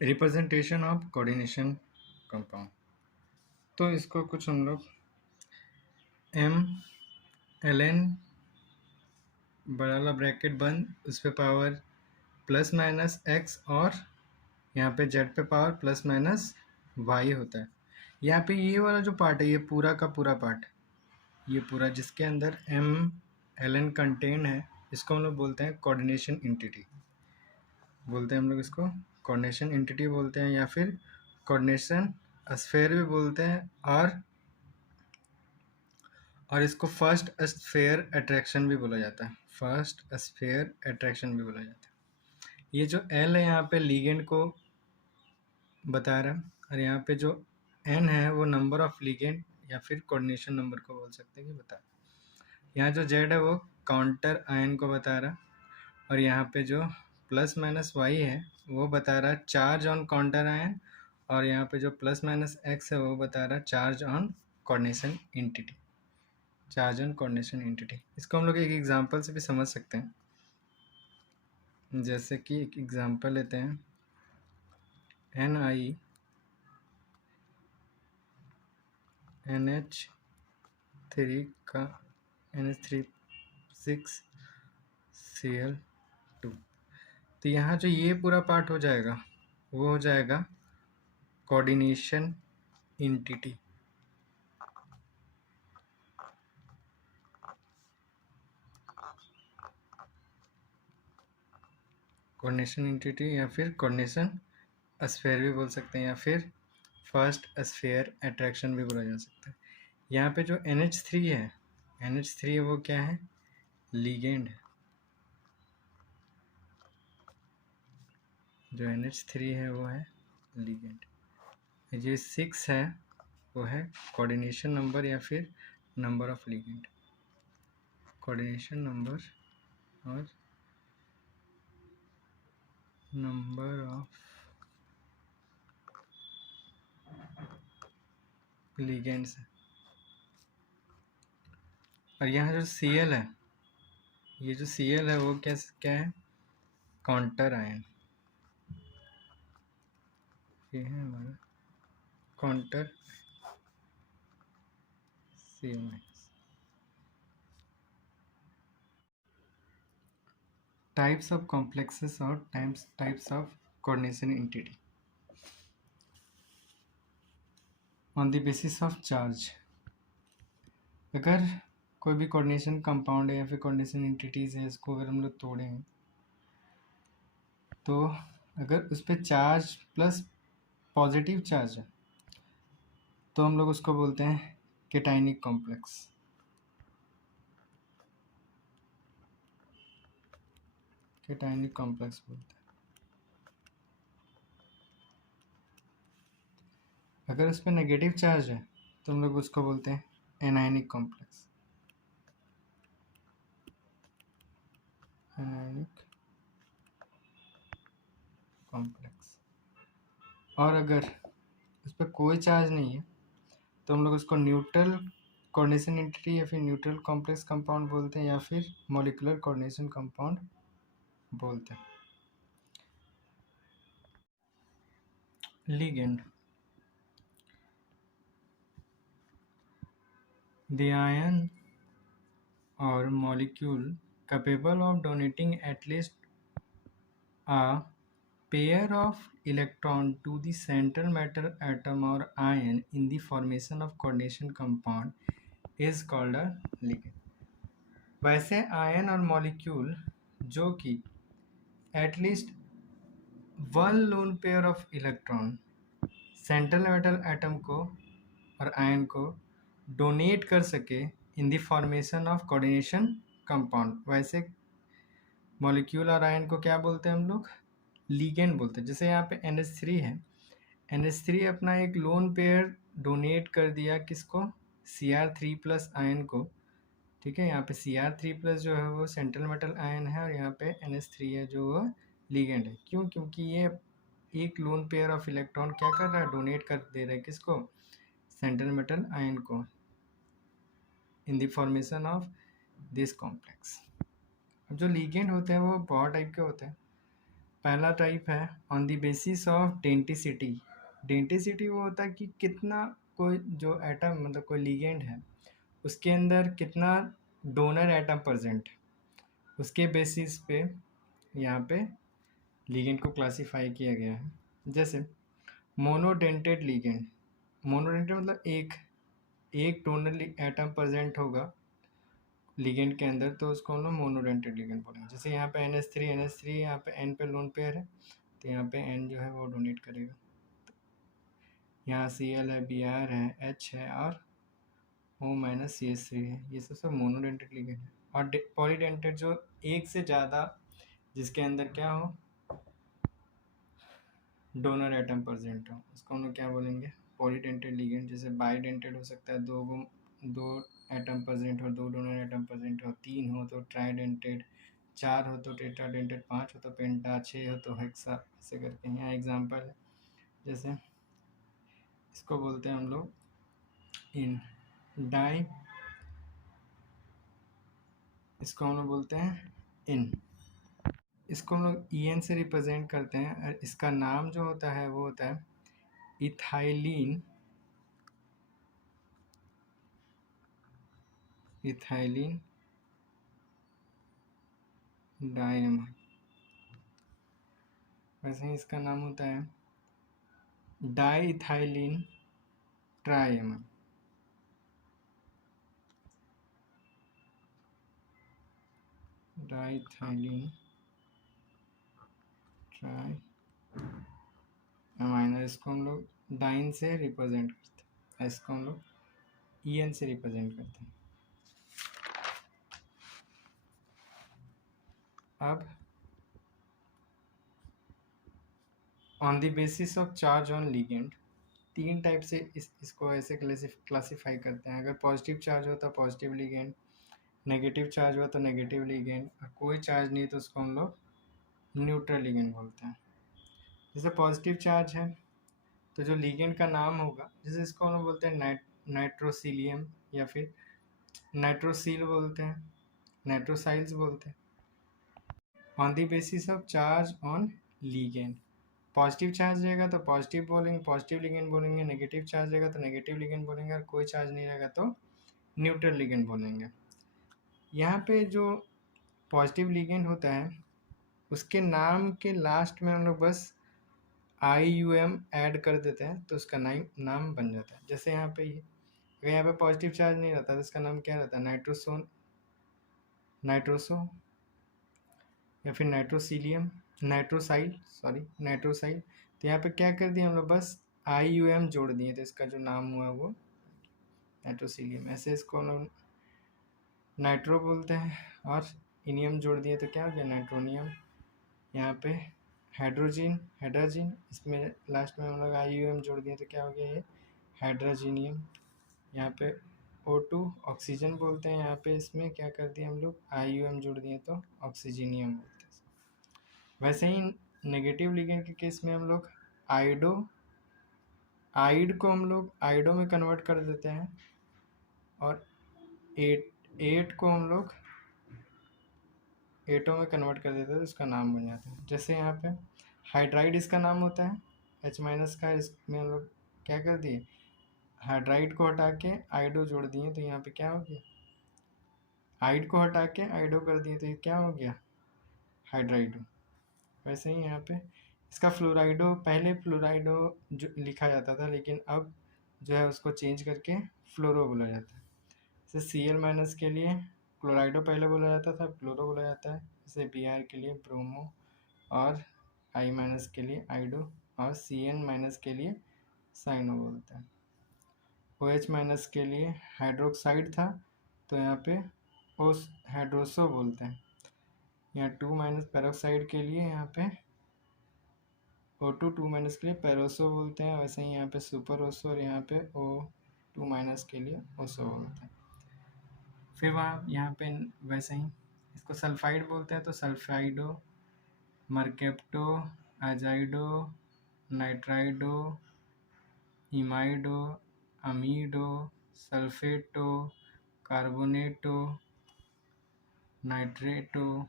Representation of coordination compound. तो इसको कुछ हम लोग M बड़ा वाला ब्रैकेट बंद, उस पे पावर प्लस माइनस x और यहाँ पे z पे पावर प्लस माइनस y होता है। यहाँ पे ये वाला जो पार्ट है, ये पूरा का पूरा पार्ट, ये पूरा जिसके अंदर ln कंटेन है, इसको हम लोग बोलते हैं कोऑर्डिनेशन एंटिटी। बोलते हैं हम लोग इसको कोऑर्डिनेशन एंटिटी बोलते हैं, या फिर कोऑर्डिनेशन स्फीयर भी बोलते हैं, और इसको फर्स्ट स्फीयर अट्रैक्शन भी बोला जाता है। फर्स्ट स्फीयर अट्रैक्शन भी बोला जाता है। ये जो L है यहाँ पे लिगेंड को बता रहा है, और यहाँ पे जो N है वो नंबर ऑफ लिगेंड या फिर कोऑर्डिनेशन नंबर को बोल सकते हैं कि बता। यहाँ जो Z है वो काउंटर आयन को बता रहा, और यहाँ पे जो प्लस माइनस Y है वो बता रहा चार्ज ऑन काउंटर आयन, और यहाँ पे जो प्लस माइनस X है वो बता रहा charge on coordination entity. Charge on coordination entity, इसको हम लोग एक एग्जांपल से भी समझ सकते हैं। जैसे कि एक एग्जांपल लेते हैं, NiNH3 का NH3 6Cl2। तो यहाँ जो ये पूरा पार्ट हो जाएगा वो हो जाएगा कोऑर्डिनेशन एंटिटी। कोऑर्डिनेशन एंटिटी या फिर कोऑर्डिनेशन स्फीयर भी बोल सकते हैं, या फिर फर्स्ट स्फीयर अट्रैक्शन भी बोला जा सकता है। यहाँ पे जो NH3 है, NH3 वो क्या है, लिगेंड है। जो NH3 है वो है लिगेंड। ये 6 है वो है कोऑर्डिनेशन नंबर या फिर number of ligand. Coordination number और नंबर ऑफ लिगेंड्स है। और यहाँ जो Cl है, ये जो Cl है वो क्या है, काउंटर आयन। ये है हमारा counter Cl। Types of complexes और types of coordination entity on the basis of charge. अगर कोई भी कोऑर्डिनेशन कंपाउंड है या फिर कोऑर्डिनेशन एंटिटीज है, इसको अगर हम लोग तोड़ें तो अगर उस पर चार्ज प्लस पॉजिटिव चार्ज है तो हम लोग उसको बोलते हैं केटाइनिक कॉम्प्लेक्स। केटाइनिक कॉम्प्लेक्स बोलते हैं। अगर उस पर नेगेटिव चार्ज है तो हम लोग उसको बोलते हैं एनायनिक कॉम्प्लेक्स। Anionic complex. और अगर उस पर कोई चार्ज नहीं है तो हम लोग उसको न्यूट्रल कोऑर्डिनेशन एंटिटी या फिर न्यूट्रल कॉम्प्लेक्स कंपाउंड बोलते हैं, या फिर मॉलिक्यूलर कोऑर्डिनेशन कंपाउंड बोलते हैं। Ligand, the ion or molecule capable of donating at least a pair of electron to the central matter atom or ion in the formation of coordination compound is called a ligand। वैसे ion और molecule जो कि at least one lone pair of electron central metal atom को और ion को donate कर सके in the formation of coordination compound, वैसे मॉलिक्यूल और आयन को क्या बोलते हैं हम लोग, लिगेंड बोलते हैं। जैसे यहाँ पे NH3 है, NH3 अपना एक लोन पेयर डोनेट कर दिया किसको, Cr3 प्लस आयन को। ठीक है, यहाँ पे Cr3 प्लस जो है वो सेंट्रल मेटल आयन है, और यहाँ पे NH3 है जो वो लिगेंड है। क्यों, क्योंकि ये एक लोन पेयर ऑफ इलेक्ट्रॉन क्या कर रहा है, डोनेट कर दे रहा है किसको, सेंट्रल मेटल आयन को, in the formation of this complex. अब जो लिगेंड होते हैं वो बहुत टाइप के होते हैं। पहला टाइप है on the basis of denticity. Denticity वो होता है कि कितना कोई जो एटम मतलब कोई लिगेंड है उसके अंदर कितना डोनर एटम प्रेजेंट है, उसके बेसिस पे यहाँ पे लिगेंड को क्लासीफाई किया गया है। जैसे मोनोडेंटेड लिगेंड, मोनोडेंटेड मतलब एक एक डोनर एटम प्रेजेंट होगा लिगेंड के अंदर, तो उसको हम लोग मोनोडेंटेड लिगेंड बोलेंगे। जैसे यहाँ पे NH3 यहाँ पे N पे लोन पेयर है, तो यहाँ पे N जो है वो डोनेट करेगा। यहाँ Cl है, Br है, H है और O-CH3 है। ये सब मोनोडेंटेड लिगेंड है। और पॉलीडेंटेड जो एक से ज़्यादा जिसके अंदर क्या हो डोनर एटम प्रेजेंट हो, उसको हम लोग क्या बोलेंगे पॉलीडेंटेड लिगेंड। जैसे बाईडेंटेड हो सकता है, दो एटम प्रेजेंट हो, दो डोनर एटम प्रेजेंट हो, तीन हो तो ट्राइडेंटेड, चार हो तो टेट्राडेंटेड, पाँच हो तो पेंटा, छः हो तो हेक्सा, ऐसे करके। यहाँ एग्जांपल है, जैसे इसको बोलते हैं हम लोग इन डाई, इसको हम लोग बोलते हैं इन, इसको हम लोग EN से रिप्रेजेंट करते हैं। और इसका नाम जो होता है वो होता है इथाइलिन, इथाइलिन डायमाइड। वैसे ही इसका नाम होता है डाईइथाइलिन ट्राइमाइड। डाईइथाइलिन ट्राइमाइड, इसको हम लोग डाइन से रिप्रेजेंट करते हैं, इसको हम लोग EN से रिप्रेजेंट करते हैं। अब on the basis of charge on ligand, तीन टाइप से इसको ऐसे क्लासीफाई करते हैं। अगर पॉजिटिव चार्ज हो तो पॉजिटिव लिगेंड, नेगेटिव चार्ज हो तो नेगेटिव लिगेंड, और कोई चार्ज नहीं तो उसको हम लोग न्यूट्रल लिगेंड बोलते हैं। जैसे पॉजिटिव चार्ज है तो जो लिगेंड का नाम होगा, जैसे इसको हम लोग बोलते हैं नाइट्रोसिलियम, या फिर नाइट्रोसिल बोलते हैं, नाइट्रोसाइल्स बोलते हैं। On the basis of charge on ligand, positive charge रहेगा तो पॉजिटिव बोलेंगे, पॉजिटिव लिगेंड बोलेंगे, नेगेटिव चार्ज रहेगा तो नेगेटिव लिगेंड बोलेंगे, और कोई चार्ज नहीं रहेगा तो न्यूट्रल लिगेंड बोलेंगे। यहाँ पे जो पॉजिटिव लिगेंड होता है उसके नाम के लास्ट में हम लोग बस IUM ऐड कर देते हैं तो उसका नाम बन जाता है। जैसे यहाँ पे अगर यहाँ पे पॉजिटिव चार्ज नहीं रहता तो इसका नाम क्या रहता है नाइट्रोसो, या फिर नाइट्रोसिलियम, नाइट्रोसाइल। तो यहाँ पे क्या कर दिया हम लोग बस IUM जोड़ दिए तो इसका जो नाम हुआ वो नाइट्रोसिलियम। ऐसे इसको हम लोग नाइट्रो बोलते हैं, और इनियम जोड़ दिए तो क्या हो गया नाइट्रोनियम। यहाँ पे हाइड्रोजन, इसमें लास्ट में हम लोग IUM जोड़ दिए तो क्या हो गया ये हाइड्रोजीनियम। यहाँ पे O2 ऑक्सीजन बोलते हैं, यहाँ पे इसमें क्या कर दिए हम लोग IUM जोड़ दिए तो ऑक्सीजीनियम बोलते हैं। वैसे ही नेगेटिव लिगेंड के केस में हम लोग आइड को हम लोग आइडो में कन्वर्ट कर देते हैं, और एट को हम लोग एटो में कन्वर्ट कर देते हैं तो इसका नाम बन जाता है। जैसे यहाँ पे हाइड्राइड इसका नाम होता है H- का, इसमें हम लोग क्या कर दिए हाइड्राइड को हटा के आइडो जोड़ दिए तो यहाँ पे क्या हो गया आइड को हटा के आइडो कर दिए तो ये क्या हो गया हाइड्राइडो। वैसे ही यहाँ पे इसका फ्लोराइडो, पहले फ्लोराइडो जो लिखा जाता था लेकिन अब जो है उसको चेंज करके फ्लोरो बोला जाता है। जैसे Cl- के लिए क्लोराइडो पहले बोला जाता था, फ्लोरो बोला जाता है। जैसे Br के लिए ब्रोमो, और I- के लिए आइडो, और Cn- के लिए साइनो बोलते हैं। OH- के लिए हाइड्रोक्साइड था तो यहाँ पे ओस हाइड्रोसो बोलते हैं। यहाँ 2- पेरोक्साइड के लिए यहाँ पे O2 2- के लिए पेरोसो बोलते हैं। वैसे ही यहाँ पे सुपर ओसो, और यहाँ पे O2- के लिए ओसो बोलते हैं। फिर वहाँ यहाँ पे वैसे ही इसको सल्फाइड बोलते हैं तो सल्फाइडो, मर्केप्टो, आजाइडो, नाइट्राइडो, इमाइडो, अमीडो, सल्फेटो, कार्बोनेटो, नाइट्रेटो,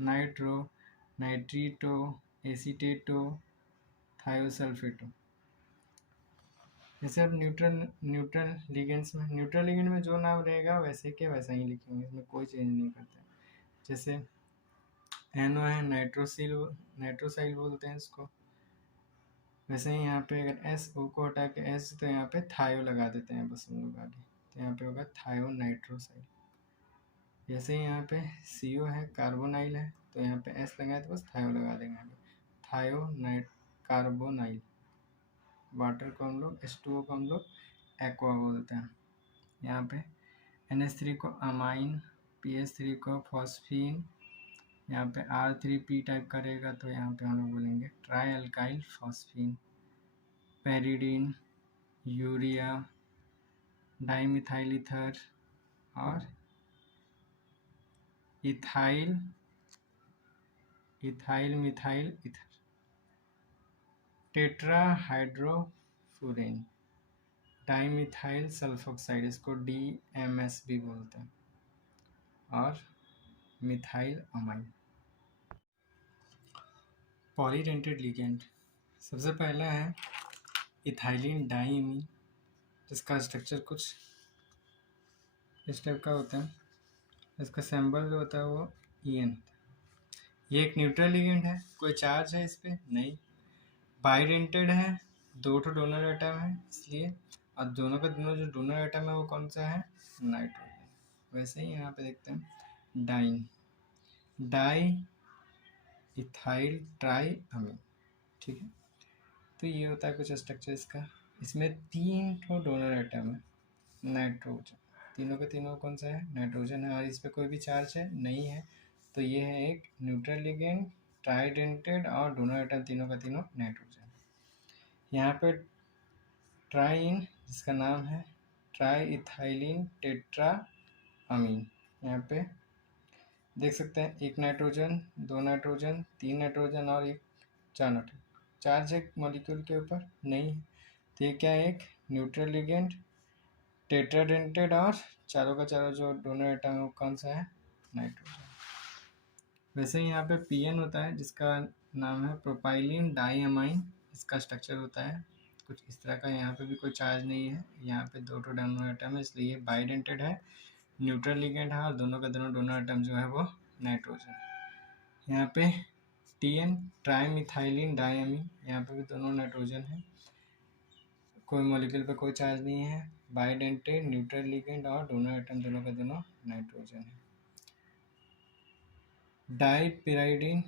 नाइट्रो, नाइट्रीटो, एसीटेटो, थायोसल्फेटो। जैसे अब न्यूट्रल लिगेंड्स में, न्यूट्रल लिगेंड में जो नाम रहेगा वैसे के वैसा ही लिखेंगे, इसमें कोई चेंज नहीं करते। जैसे एनो है, नाइट्रोसाइल बोलते हैं इसको। वैसे ही यहाँ पे अगर एस ओ को हटा के एस, तो यहाँ पे थायो लगा देते हैं बस हम लोग आगे, तो यहाँ पे होगा थायो नाइट्रोसाइल। जैसे ही यहाँ पे सी ओ है, कार्बोनाइल है, तो यहाँ पे एस लगाए तो बस थायो लगा देंगे आगे, थायो नाइट कार्बोनाइल। वाटर को हम लोग H2O को हम लोग एक्वा बोलते हैं। यहाँ पे NH3 को अमाइन, PH3 को फॉस्फीन, यहाँ पे R3P टाइप करेगा तो यहाँ पे हम लोग बोलेंगे trialkyl phosphine. Pyridine, urea, dimethyl ether और ethyl methyl ether. Tetrahydrofuran, dimethyl sulfoxide, इसको DMS भी बोलते हैं, और मिथाइल अमाइन। पॉलीडेंटेड लिगेंड, सबसे पहला है इथाइलिन डाईमीन, जिसका स्ट्रक्चर कुछ इस टाइप का होता है। इसका सिंबल जो होता है वो EN। ये एक न्यूट्रल लिगेंड है, कोई चार्ज है इस पर नहीं, बाइडेंटेड है, दो ठो डोनर एटम है इसलिए, और दोनों का दोनों जो डोनर एटम है वो कौन सा है, नाइट्रोजन। वैसे ही यहाँ पे देखते हैं डाई इथाइल ट्राई अमीन, ठीक है। तो ये होता है कुछ स्ट्रक्चर इसका। इसमें 3 ठो डोनर एटम है, नाइट्रोजन, तीनों के तीनों कौन सा है, नाइट्रोजन है, और इस पर कोई भी चार्ज है नहीं है, तो ये है एक न्यूट्रल लिगेंड, ट्राइडेंटेड, और डोनर एटम तीनों का तीनों नाइट्रोजन। यहाँ पे ट्राइन, जिसका नाम है ट्राई इथाइलिन टेट्रा अमीन, यहाँ पे देख सकते हैं एक नाइट्रोजन, दो नाइट्रोजन, तीन नाइट्रोजन और एक चार नाइट्रोजन। चार्ज एक मॉलिक्यूल के ऊपर नहीं है, तो ये क्या है, एक न्यूट्रल लिगेंड, टेट्राडेंटेड, और चारों का चारों जो डोनर एटम है वो कौन सा है, नाइट्रोजन। वैसे ही यहाँ पे PN होता है, जिसका नाम है प्रोपाइलिन डाईअमाइन, इसका स्ट्रक्चर होता है कुछ इस तरह का। यहाँ पे भी कोई चार्ज नहीं है, यहाँ पे दो ठो डोनर एटम है इसलिए बाइडेंटेड है, न्यूट्रल लिगेंड है, और दोनों का दोनों डोनर एटम जो है वो नाइट्रोजन। यहाँ पे TN ट्राईमिथाइलिन डाईअमीन, यहाँ पे भी दोनों नाइट्रोजन है, कोई मॉलिक्यूल पे कोई चार्ज नहीं है, बाइडेंटेड, न्यूट्रल लिगेंड, और डोनर एटम दोनों का दोनों नाइट्रोजन है। डाईपिराइडिन,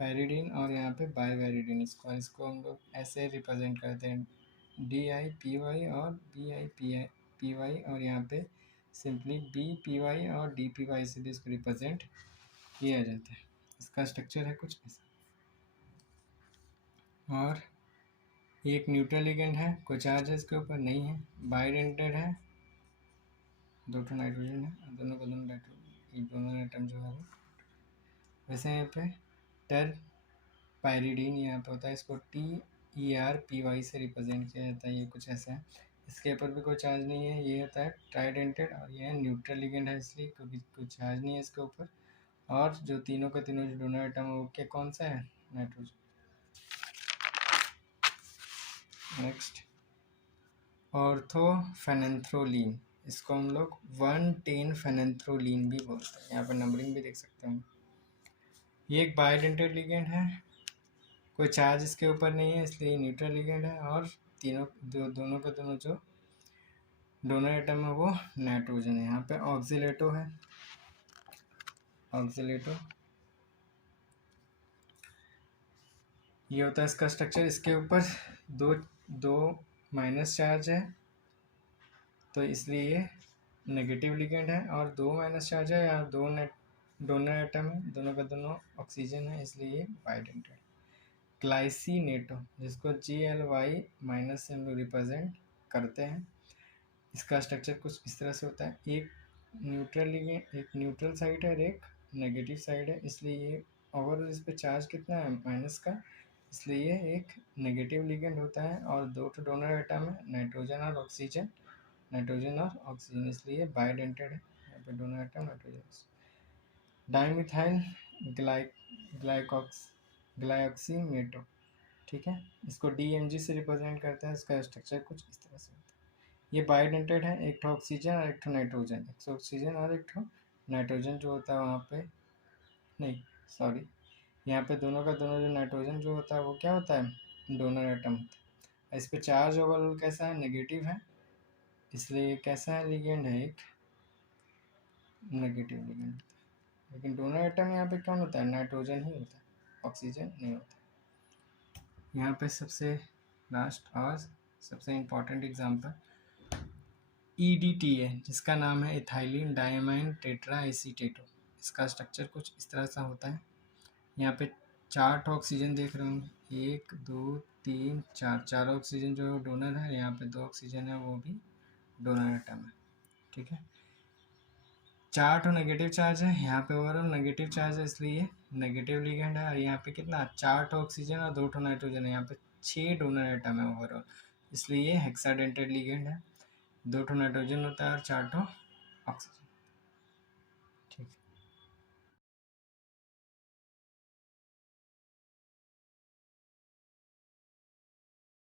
पैरिडीन, और यहाँ पे बाईवेरिडीन, इसको हम लोग ऐसे रिप्रेजेंट करते हैं DIPY और BIPY, और यहाँ पे सिंपली BPY और DPY से भी इसको रिप्रेजेंट किया जाता है। इसका स्ट्रक्चर है कुछ ऐसा। और एक न्यूट्रल लिगेंड है, कोई चार्ज है इसके ऊपर नहीं है, बाइडेंटेड है, दो ठो नाइट्रोजन है, दोनों का दोनों नाइट्रोजन, दोनों एटम जो है वो। वैसे यहाँ पे पायरिडीन यहाँ पे होता है, इसको TERPY से रिप्रेजेंट किया जाता है, ये कुछ ऐसा है। इसके ऊपर भी कोई चार्ज नहीं है, ये होता है ट्राइडेंटेड, और ये न्यूट्रल लिगेंड है इसलिए क्योंकि कुछ चार्ज नहीं है इसके ऊपर। और जो तीनों का तीनों जो डोनर एटम है वो क्या कौन सा है, नाइट्रोजन। नेक्स्ट ऑर्थोफेनेंथ्रोलीन, इसको हम लोग 110 फेनेंथ्रोलीन भी बोलते हैं, यहाँ पर नंबरिंग भी देख सकते हैं। ये एक बाइडेंटेड लिगेंड है, कोई चार्ज इसके ऊपर नहीं है इसलिए न्यूट्रल लिगेंड है, और दोनों का दोनों जो डोनर एटम है वो नाइट्रोजन है। यहाँ पे ऑक्सीलेटो है, ऑक्सीलेटो ये होता है इसका स्ट्रक्चर। इसके ऊपर दो माइनस चार्ज है तो इसलिए ये नेगेटिव लिगेंड है, और दो माइनस चार्ज है या दो डोनर एटम है, दोनों का दोनों ऑक्सीजन है इसलिए ये बाइडेंटेड। ग्लाइसिनेटो, जिसको GLY माइनस से हम लोग रिप्रेजेंट करते हैं, इसका स्ट्रक्चर कुछ इस तरह से होता है। एक न्यूट्रल लिगेंड, एक न्यूट्रल साइड है और एक नेगेटिव साइड है, इसलिए ये ओवरऑल इस पर चार्ज कितना है, माइनस का, इसलिए ये एक नेगेटिव लिगेंड होता है। और दो तो डोनर एटम है, नाइट्रोजन और ऑक्सीजन, इसलिए बाइडेंटेड है, यहाँ पे डोनर एटम नाइट्रोजन। डाईमिथाइल ग्लाइक्सीमेटो, ठीक है। इसको DMG से रिप्रेजेंट करते हैं। इसका स्ट्रक्चर कुछ इस तरह से होता है। ये बाइडेंटेड है, एक ठो ऑक्सीजन और एक ठो नाइट्रोजन, एक ठो ऑक्सीजन और एक ठो नाइट्रोजन जो होता है वहाँ पे, नहीं सॉरी, यहाँ पे दोनों का दोनों, जो नाइट्रोजन जो होता है वो क्या होता है, डोनर एटम होता है। इस पे चार्ज ओवरऑल कैसा है, नेगेटिव है, इसलिए कैसा है, लिगेंड है एक नेगेटिव लिगेंड होता है। लेकिन डोनर एटम यहाँ पे कौन होता है, नाइट्रोजन ही होता है, ऑक्सीजन नहीं होता। यहाँ पे सबसे लास्ट और सबसे इम्पॉर्टेंट एग्जांपल EDTA है, जिसका नाम है इथाइलिन डायमाइन टेट्रा एसीटेटो। इसका स्ट्रक्चर कुछ इस तरह सा होता है। यहाँ पे 4 ऑक्सीजन देख रहे होंगे, 1 2 3 4, 4 ऑक्सीजन जो डोनर है, यहाँ पे 2 ऑक्सीजन है वो भी डोनर एटम है, ठीक है। 4 नेगेटिव चार्ज है, यहाँ पे ओवरऑल नेगेटिव चार्ज है इसलिए नेगेटिव लिगेंड है। और यहाँ पे कितना, 4 ऑक्सीजन और 2 नाइट्रोजन है, यहाँ पे 6 डोनर एटम है ओवरऑल, इसलिए हेक्साडेंटेड लिगेंड है। 2 नाइट्रोजन होता है और 4 ऑक्सीजन।